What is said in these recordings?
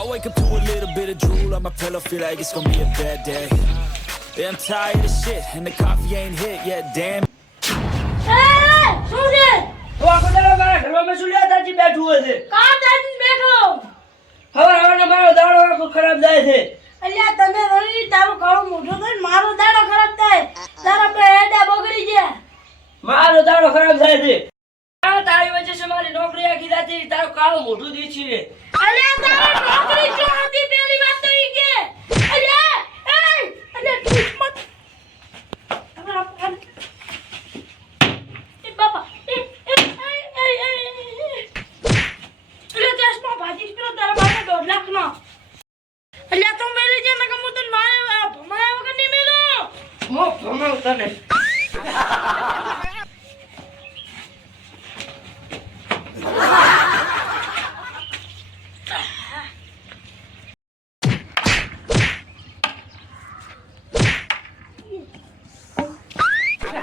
I wake up to a little bit of drool on my pillow, feel like it's gonna be a bad day. Yeah, I'm tired of shit, and the coffee ain't hit yet, damn. ખરાબ થાય છે. અલ્યા તમે રણી તારું કાળું મોઢું થાય ને મારો દાડો ખરાબ થાય. તારા હેડા બગડી ગયા. મારો દાડો ખરાબ થાય છે. તારી વચ્ચે છે મારી નોકરી આખી રાતી તારું કાળું મોઢું દે રે અલ્યા તારી નોકરી જો હતી પહેલી વાત તો ઈ કે અલ્યા એ અલ્યા તું મત એ બાપા એ એ એ એ એ અલ્યા ચશ્મા ભાજી કરો તારા બાપા દોઢ લાખ નો અલ્યા તું મેલી છે નકર તને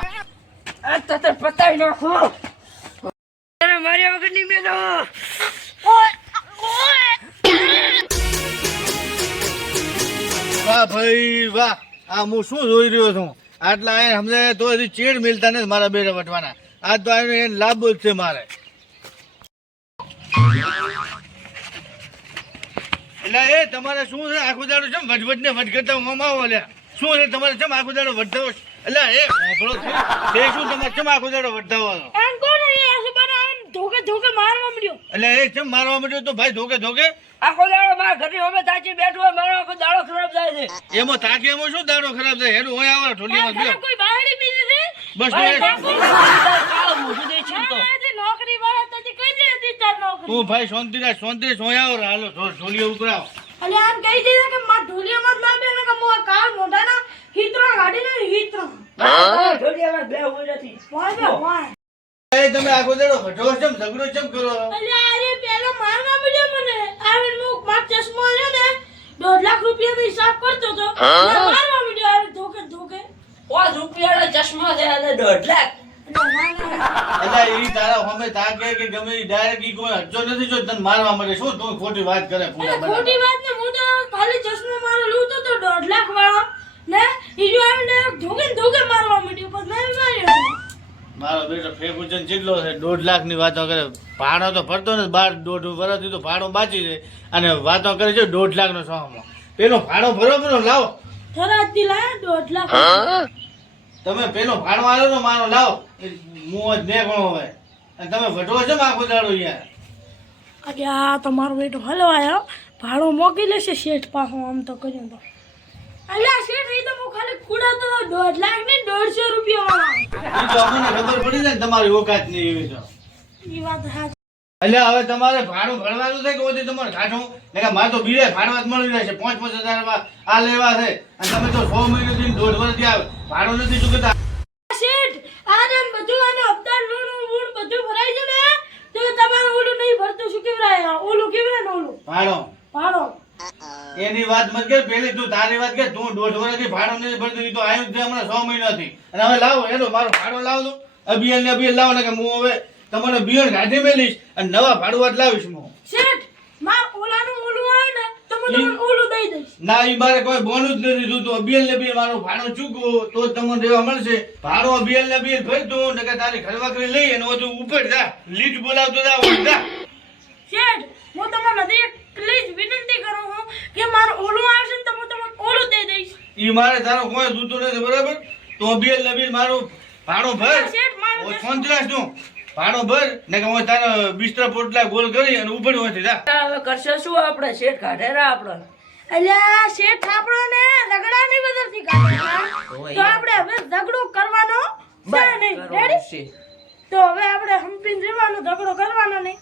તને આ તો તે પતાઈ નાખો તને માર્યા વાહ ભાઈ, વાહ. આ હું શું જોઈ રહ્યો છું? આટલા એ સમજે તો હજી ચેડ મિલતા નથી મારા બેટા વટવાના આજ તો આને એને લાભ જ છે મારે. એટલે એ તમારે શું છે? આખું દાડો છે વટવટ ને વટકરતા મમાવો લ્યા. શું છે? તમારે છે આખું દાડો વટતાવો એટલે એ છે. તે શું તમારે ચમ આખું દાડો વટતાવો એમ કોણ એ આસુબાના આમ ધોકે ધોકે મારવા મળ્યો એટલે એ મારવા તો? ભાઈ ધોકે ધોકે? આખો દાડો મારા ઘરની બેઠું હોય મારો આખો દાડો ખરાબ જાય છે. એમાં તાકે એમાં શું દાડો ખરાબ થાય? હેડું હોય આવો કોઈ બાયડી બીજી છે? બસ તો નોકરી વાળા તજી કઈ દે હતી તાર નોકરી? તું ભાઈ શાંતિ રાખ શાંતિ રાખ, આવો હાલો ઢોલિયો ઉપરાવો અલે આમ કહી દે કે માર ઢોલિયામાં જ લાગે ને કે મો કાળ મોઢાના હિતરા ગાડીને હિતરા હા, ઢોલિયામાં બે ઊભી નથી વાય વાય એ તમે આખો દાડો ભટો ચમ ઝઘડો ચમ કરો? અલે અરે પેલો મારવા મળ્યો મને. આવે હું માર ચશ્મો લ્યો ને. દોઢ લાખ રૂપિયાનો હિસાબ કરતો તો મારવા મળ્યો આવે ધોકે ધોકે. પાંચ રૂપિયાનો ચશ્મા છે અને દોઢ લાખ. એટલે ઈ તારા તાકે કે ગમે ઈ ડાયરેક્ટ ઈ કોઈ નથી જો તને મારવા મળે. શું તું ખોટી વાત કરે પૂરા ખોટી વાત ને હું તો ખાલી ચશ્મો મારો લઉં તો દોઢ લાખ વાળો ને? ઈજો આવીને ધોકે ને મારવા મળ્યો પણ મેં માર્યો મારો બેટો ફેકુચન જેટલો છે દોઢ લાખની વાતો કરે. ભાડો તો ભરતો ને બાર દોઢ વર્ષથી તો ભાડો બાચી છે. અને વાતો કરે છે દોઢ લાખ નો સોમાં પેલો ભાડો ભરો પેલો લાવો. થરાતી લાયા દોઢ લાખ. તમે પેલો ભાડો આવ્યો તો મારો લાવો. હું જ ને ગણો હવે. અને તમે ભટવો છે આખો દાડો યાર? અરે આ તમારો બેટો હલવાયો. ભાડો મોકલી લેશે શેઠ પાછો આમ તો કર્યું તો. અલ્યા શેઠ એ તો હું ખાલી કુડાતો દોઢ લાખ ને દોઢસો રૂપિયા વાળા ઈ ખબર પડી જાય તમારી ઓકાત નહીં એવી તો. એ વાત સાચી. એટલે હવે તમારે ભાડું ભરવાનું છે કે ઓછી તમારે કાઢું મારે તો બીજે ભાડવા જ મળી રહેશે. પાંચ પાંચ હજારમાં આ લેવા છે. અને તમે તો છ મહિનાથી દોઢ વર્ષથી આ ભાડું નથી ચૂકતા શેઠ આ જેમ બધું આનું હપ્તા લૂણ લૂણ બધું ભરાઈ છે ને? તો તમારું ઓલું નહીં ભરતું શું કેવરાય? ઓલું કેવરાય ને ઓલું? ભાડો ભાડો એની વાત મત કે પેલી તું તારી વાત કે તું દોઢ વર્ષથી ભાડો નથી ભરતી તો આવ્યું છે હમણાં છ મહિનાથી. અને હવે લાવો એનો મારો ભાડો લાવો દો અભિયાન ને અભિયાન લાવો ને કે હું હવે તમારે બિયણ ગાઢી મેલીશ અને નવા ભાડું વાત લાવીશ હું. શેઠ માર ઓલાનું ઓલું આવે ને તો હું તમને ઓલું દઈ દઈશ. ના ઈ મારે કોઈ બોનું જ નથી જોતું. અભિયાન ને અભિયાન મારો ભાડો ચૂકવો તો જ તમને દેવા મળશે. ભાડો અભિયાન ને અભિયાન ભરતું ને કે તારી ઘરવાકરી લઈ અને બધું ઉપર જા. લીટ બોલાવતો જા ઓય જા. શેઠ હું તમને નથી પ્લીઝ વિનંતી કરું છું કે મારું ઓલું આવશે ને તો હું તમને ઓલું દઈ દઈશ. ઈ મારે તારો કોઈ જોતું નથી બરાબર? તો ને અભિયાન મારું ભાડું ભર. ફોન ચલાસ તું. ભાડું ભર ને કે હું તારા બિસ્તરા પોટલા ગોલ કરી અને ઉપર હોતી જા. હવે કરશે શું આપણે? શેઠ કાઢે રા આપણે અલ્યા શેઠ આપણો ને રગડા ની બદલથી કાઢે તો આપણે હવે ઝઘડો કરવાનો છે નહીં. રેડી તો હવે આપણે હંપીને જવાનો ઝઘડો કરવાનો નહીં.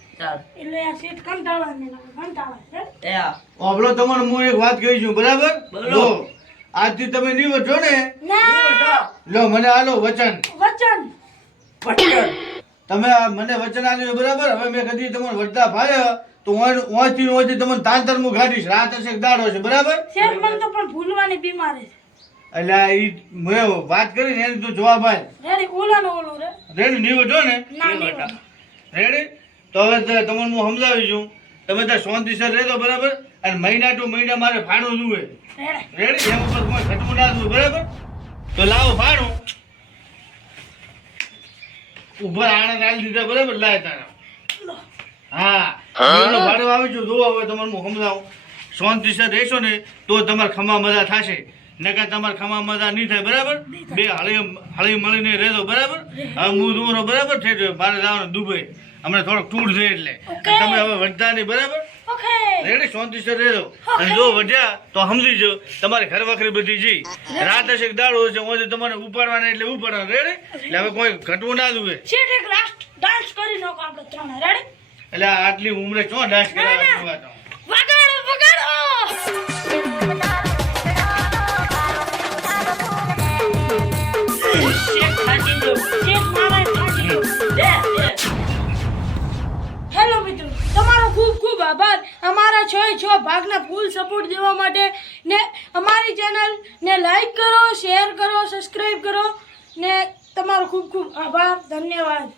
એટલે આ સીટ કંટાળવાની કંટાળવા રેડી એ આ. ઓબળો તમને હું એક વાત કહી છું બરાબર? બોલો. આજથી તમે નહીં વચો ને? લો મને આલો વચન. વચન. વચન. તમે મને વચન આલ્યું બરાબર? હવે મેં કદી તમને વડતા ફાયો તો ઓથી ઓથી તમને તાંતર હું ગાડીશ. રાત હશે દાડો છે બરાબર? શેઠ મને તો પણ ભૂલવાની બીમારી છે. એટલે આ ઈ મેં વાત કરીને એની તું જવાબ આય. રેડી ઓલાનો ઓલું રે. રેડી નીવો જો ને. ના રેડી? તો હવે તમને હું સમજાવી છું. તમે ત્યાં શાંતિસર રહેજો બરાબર? અને મહિના ટુ મહિના મારે ભાડું જુએ રેડી. એમ ઉપર કોઈ ઘટવું ના જુએ બરાબર? તો લાવો ભાડું ઉપર આણંદ આલી દીધા બરાબર? લાય તારા. હા. બીજું ભાડું આવી છું જોવો હવે તમને હું સમજાવું. શાંતિસર રહેશો ને તો તમારે ખમા મજા થશે. નકર તમારે ખમા મજા નહીં થાય બરાબર? બે હળી હળી મળીને રહેજો બરાબર? હવે હું તમારો બરાબર? છે મારે જવાનું દુબઈ. હમણાં થોડોક ટૂર છે એટલે. તમે હવે વધતા નહીં બરાબર? રેડી રેડી શાંતિસર રહેજો. અને જો વધ્યા તો સમજી જો તમારે ઘર વખરી બધી જઈ રાત હશે દાડો હશે હું તમારે ઉપાડવાના એટલે ઉપાડવાના. રેડી એટલે હવે કોઈ ઘટવું ના જુએ. શેઠ એક લાસ્ટ ડાન્સ કરી નાખો આપણે ત્રણે. રેડે એટલે આટલી ઉંમરે ચો ડાન્સ કરવા વગાડો વગાડો! આભાર. અમારા છ છ ભાગના ફૂલ સપોર્ટ દેવા માટે ને અમારી ચેનલને લાઈક કરો શેર કરો સબસ્ક્રાઈબ કરો ને તમારો ખૂબ ખૂબ આભાર. ધન્યવાદ.